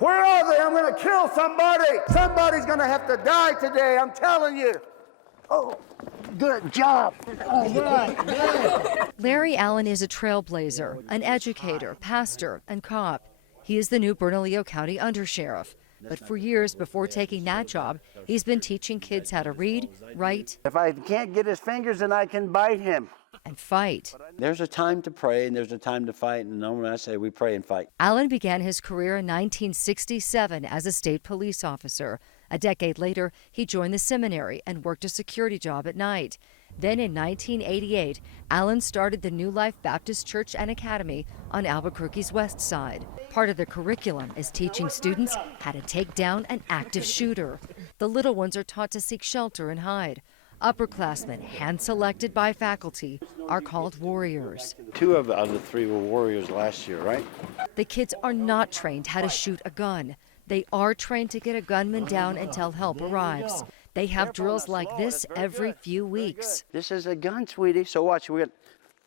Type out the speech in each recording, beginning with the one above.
Where are they? I'm going to kill somebody. Somebody's going to have to die today, I'm telling you. Oh, good job. All right. Larry Allen is a trailblazer, an educator, pastor, and cop. He is the new Bernalillo County Undersheriff. But for years before taking that job, he's been teaching kids how to read, write, If I can't get his fingers, then I can bite him. And fight. There's a time to pray and there's a time to fight, and when I say we pray and fight. Allen began his career in 1967 as a state police officer. A decade later, he joined the seminary and worked a security job at night. Then in 1988, Allen started the New Life Baptist Church and Academy on Albuquerque's west side. Part of the curriculum is teaching students how to take down an active shooter. The little ones are taught to seek shelter and hide. Upperclassmen, hand-selected by faculty, are called warriors. 2 out of the 3 were warriors last year, right? The kids are not trained how to shoot a gun. They are trained to get a gunman down until help arrives. They have drills like this every few weeks. This is a gun, sweetie, so watch, we're going to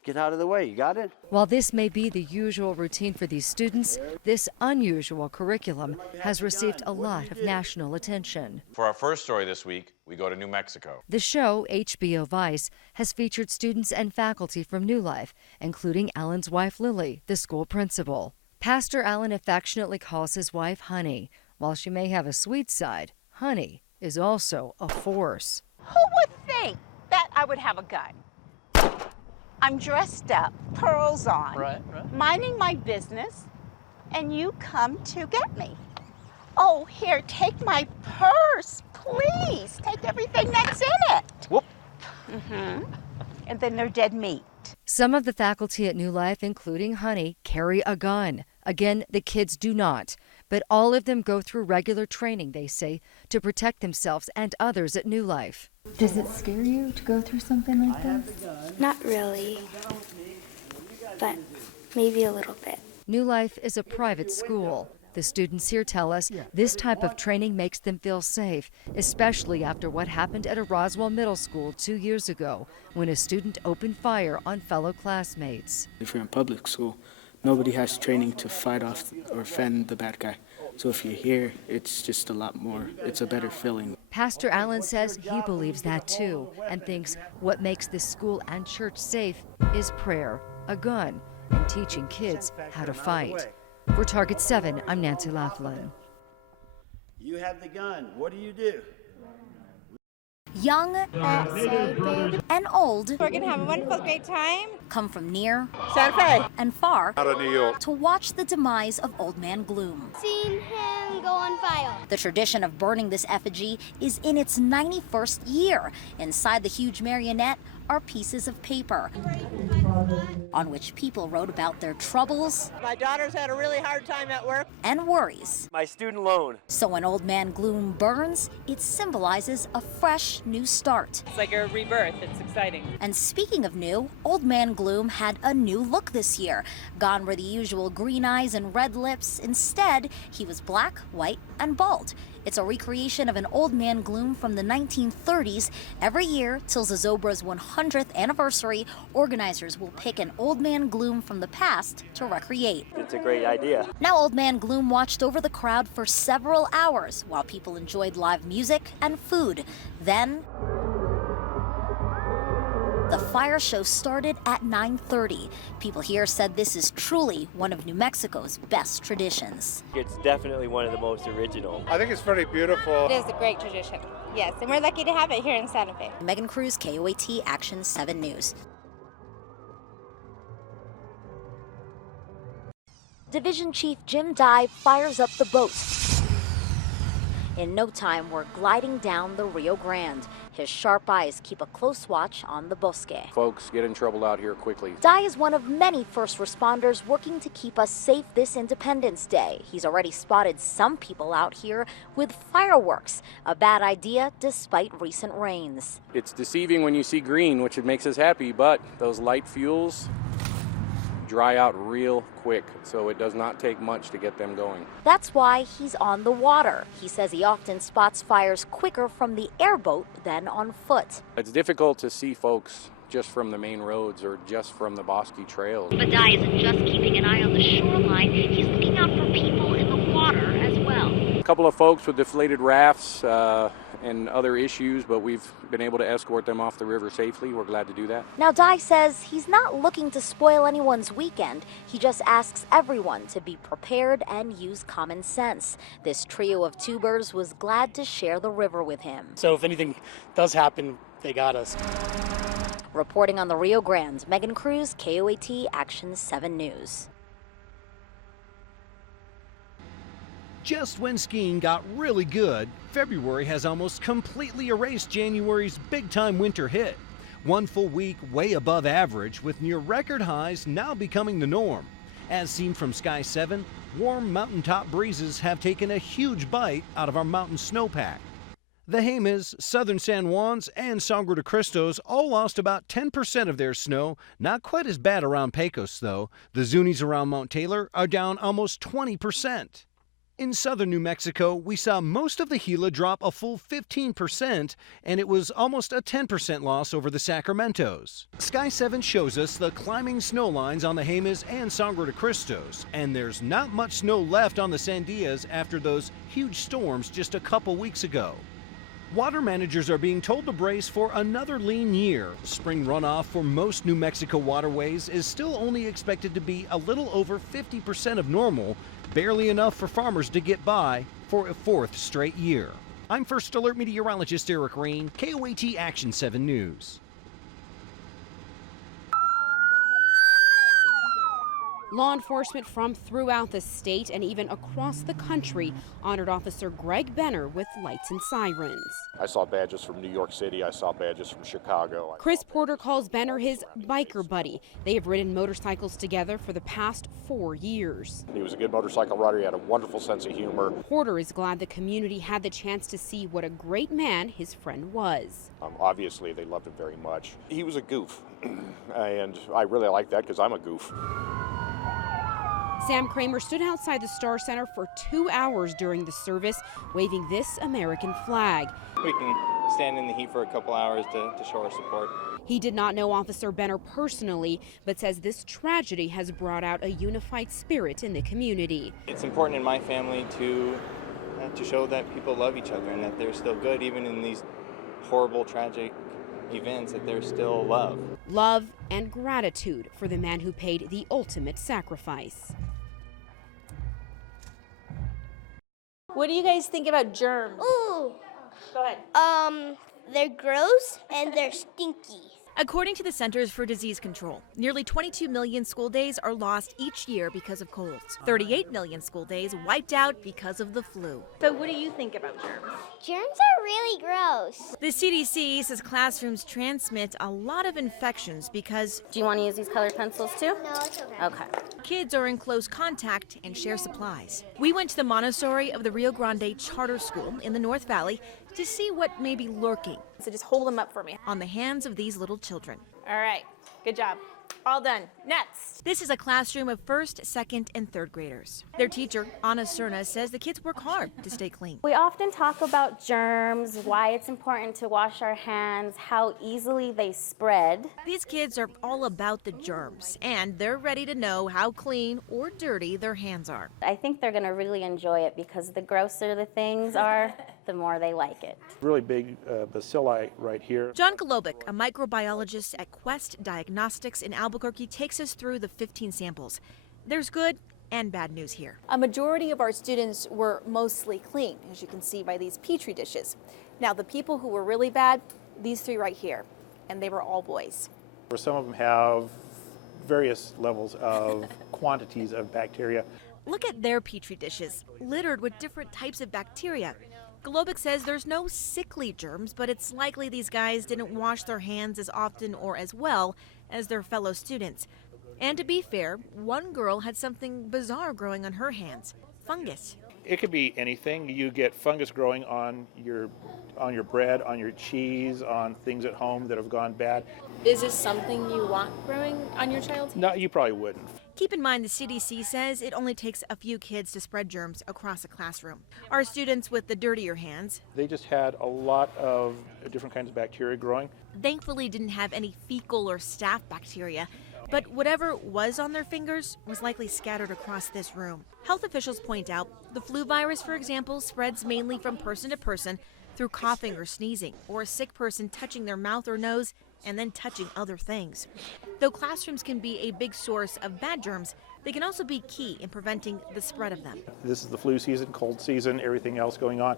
get out of the way. You got it? While this may be the usual routine for these students, this unusual curriculum has received a lot of national attention. For our first story this week, we go to New Mexico. The show, HBO Vice, has featured students and faculty from New Life, including Allen's wife, Lily, the school principal. Pastor Allen affectionately calls his wife Honey. While she may have a sweet side, Honey is also a force. Who would think that I would have a gun? I'm dressed up, pearls on, minding my business, and you come to get me. Oh, here, take my purse, please. Take everything that's in it. Whoop. And then they're dead meat. Some of the faculty at New Life, including Honey, carry a gun. Again, the kids do not. But all of them go through regular training, they say, to protect themselves and others at New Life. Does it scare you to go through something like this? Not really, but maybe a little bit. New Life is a private school. The students here tell us this type of training makes them feel safe, especially after what happened at a Roswell middle school 2 years ago when a student opened fire on fellow classmates. If you're in public school, nobody has training to fight off or fend the bad guy. So if you're here, it's just a lot more, it's a better feeling. Pastor Allen says he believes that too and thinks what makes this school and church safe is prayer, a gun, and teaching kids how to fight. For Target 7, I'm Nancy Laughlin. You have the gun. What do? Young and old, we're gonna have a wonderful, great time. Come from near, Sante, and far, Out of New York, to watch the demise of Old Man Gloom. Seen him go on fire. The tradition of burning this effigy is in its 91st year. Inside the huge marionette are pieces of paper on which people wrote about their troubles. My daughter's had a really hard time at work. And worries. My student loan. So when Old Man Gloom burns, it symbolizes a fresh new start. It's like a rebirth. It's exciting. And speaking of new, Old Man Gloom had a new look this year. Gone were the usual green eyes and red lips. Instead, he was black, white, and bald. It's a recreation of an Old Man Gloom from the 1930s. Every year, till Zozobra's 100th anniversary, organizers will pick an Old Man Gloom from the past to recreate. It's a great idea. Now Old Man Gloom watched over the crowd for several hours while people enjoyed live music and food. Then the fire show started at 9:30. People here said this is truly one of New Mexico's best traditions. It's definitely one of the most original. I think it's very beautiful. It is a great tradition. Yes, and we're lucky to have it here in Santa Fe. Megan Cruz, KOAT Action 7 News. Division Chief Jim Dye fires up the boat. In no time, we're gliding down the Rio Grande. His sharp eyes keep a close watch on the Bosque. Folks get in trouble out here quickly. Dye is one of many first responders working to keep us safe this Independence Day. He's already spotted some people out here with fireworks, a bad idea despite recent rains. It's deceiving when you see green, which it makes us happy, but those light fuels dry out real quick, so it does not take much to get them going. That's why he's on the water. He says he often spots fires quicker from the airboat than on foot. It's difficult to see folks just from the main roads or just from the Bosque trails. But Dye isn't just keeping an eye on the shoreline, he's looking out for people in the water as well. A couple of folks with deflated rafts and other issues, but we've been able to escort them off the river safely. We're glad to do that. Now, Dye says he's not looking to spoil anyone's weekend. He just asks everyone to be prepared and use common sense. This trio of tubers was glad to share the river with him. So if anything does happen, they got us. Reporting on the Rio Grande, Megan Cruz, KOAT Action 7 News. Just when skiing got really good, February has almost completely erased January's big-time winter hit. One full week way above average, with near record highs now becoming the norm. As seen from Sky 7, warm mountaintop breezes have taken a huge bite out of our mountain snowpack. The Jemez, Southern San Juans, and Sangre de Cristos all lost about 10% of their snow. Not quite as bad around Pecos, though. The Zunis around Mount Taylor are down almost 20%. In southern New Mexico, we saw most of the Gila drop a full 15%, and it was almost a 10% loss over the Sacramentos. Sky 7 shows us the climbing snow lines on the Jemez and Sangre de Cristos, and there's not much snow left on the Sandias after those huge storms just a couple weeks ago. Water managers are being told to brace for another lean year. Spring runoff for most New Mexico waterways is still only expected to be a little over 50% of normal, barely enough for farmers to get by for a fourth straight year. I'm First Alert meteorologist Eric Rain, KOAT Action 7 News. Law enforcement from throughout the state and even across the country honored Officer Greg Benner with lights and sirens. I saw badges from New York City. I saw badges from Chicago. Chris Porter calls Benner his biker buddy. They have ridden motorcycles together for the past 4 years. He was a good motorcycle rider. He had a wonderful sense of humor. Porter is glad the community had the chance to see what a great man his friend was. Obviously, they loved him very much. He was a goof, and I really like that because I'm a goof. Sam Kramer stood outside the Star Center for 2 hours during the service, waving this American flag. We can stand in the heat for a couple hours to show our support. He did not know Officer Benner personally, but says this tragedy has brought out a unified spirit in the community. It's important in my family to show that people love each other and that they're still good, even in these horrible, tragic events, that there's still love. Love and gratitude for the man who paid the ultimate sacrifice. What do you guys think about germs? Ooh. Go ahead. They're gross and they're stinky. According to the Centers for Disease Control, nearly 22 million school days are lost each year because of colds. 38 million school days wiped out because of the flu. So what do you think about germs? Germs are really gross. The CDC says classrooms transmit a lot of infections because... Do you want to use these colored pencils too? No, it's okay. Okay. Kids are in close contact and share supplies. We went to the Montessori of the Rio Grande Charter School in the North Valley to see what may be lurking. So just hold them up for me. On the hands of these little children. All right, good job. All done. Next. This is a classroom of first, second, and third graders. Their teacher, Anna Cerna, says the kids work hard to stay clean. We often talk about germs, why it's important to wash our hands, how easily they spread. These kids are all about the germs, and they're ready to know how clean or dirty their hands are. I think they're going to really enjoy it because the grosser the things are, the more they like it. Really big bacilli right here. John Golobic, a microbiologist at Quest Diagnostics in Albuquerque, takes us through the 15 samples. There's good and bad news here. A majority of our students were mostly clean, as you can see by these Petri dishes. Now, the people who were really bad, these three right here, and they were all boys. Some of them have various levels of quantities of bacteria. Look at their Petri dishes, littered with different types of bacteria. Golobic says there's no sickly germs, but it's likely these guys didn't wash their hands as often or as well as their fellow students. And to be fair, one girl had something bizarre growing on her hands, fungus. It could be anything. You get fungus growing on your bread, on your cheese, on things at home that have gone bad. Is this something you want growing on your child's hands? No, you probably wouldn't. Keep in mind the CDC says it only takes a few kids to spread germs across a classroom. Our students with the dirtier hands, they just had a lot of different kinds of bacteria growing. Thankfully didn't have any fecal or staph bacteria, But whatever was on their fingers was likely scattered across this room. Health officials point out the flu virus, for example, spreads mainly from person to person through coughing or sneezing, or a sick person touching their mouth or nose and then touching other things. Though classrooms can be a big source of bad germs, they can also be key in preventing the spread of them. This is the flu season, cold season, everything else going on.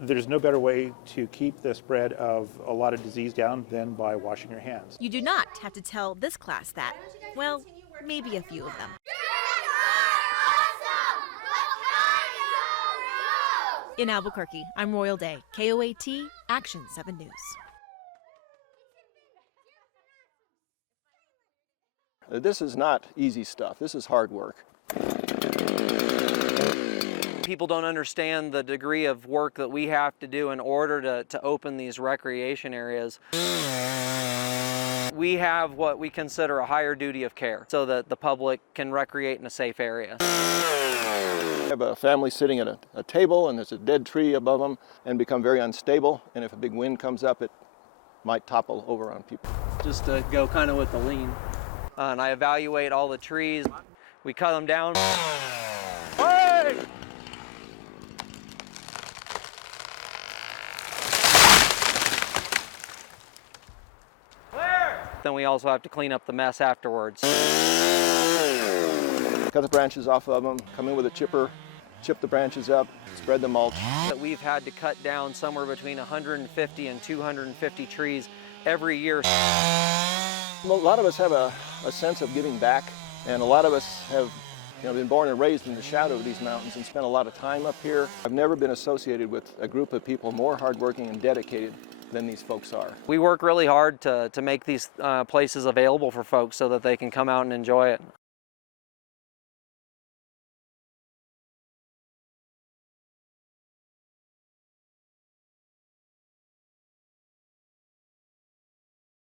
There's no better way to keep the spread of a lot of disease down than by washing your hands. You do not have to tell this class that. Well, maybe a few of them. In Albuquerque, I'm Royal Day, KOAT, Action 7 News. This is not easy stuff. This is hard work. People don't understand the degree of work that we have to do in order to open these recreation areas. We have what we consider a higher duty of care so that the public can recreate in a safe area. We have a family sitting at a table and there's a dead tree above them and become very unstable, and if a big wind comes up it might topple over on people. Just to go kind of with the lean. And I evaluate all the trees. We cut them down. Hey! Then we also have to clean up the mess afterwards. Cut the branches off of them, come in with a chipper, chip the branches up, spread the mulch. We've had to cut down somewhere between 150 and 250 trees every year. A lot of us have a sense of giving back, and a lot of us have been born and raised in the shadow of these mountains and spent a lot of time up here. I've never been associated with a group of people more hardworking and dedicated than these folks are. We work really hard to make these places available for folks so that they can come out and enjoy it.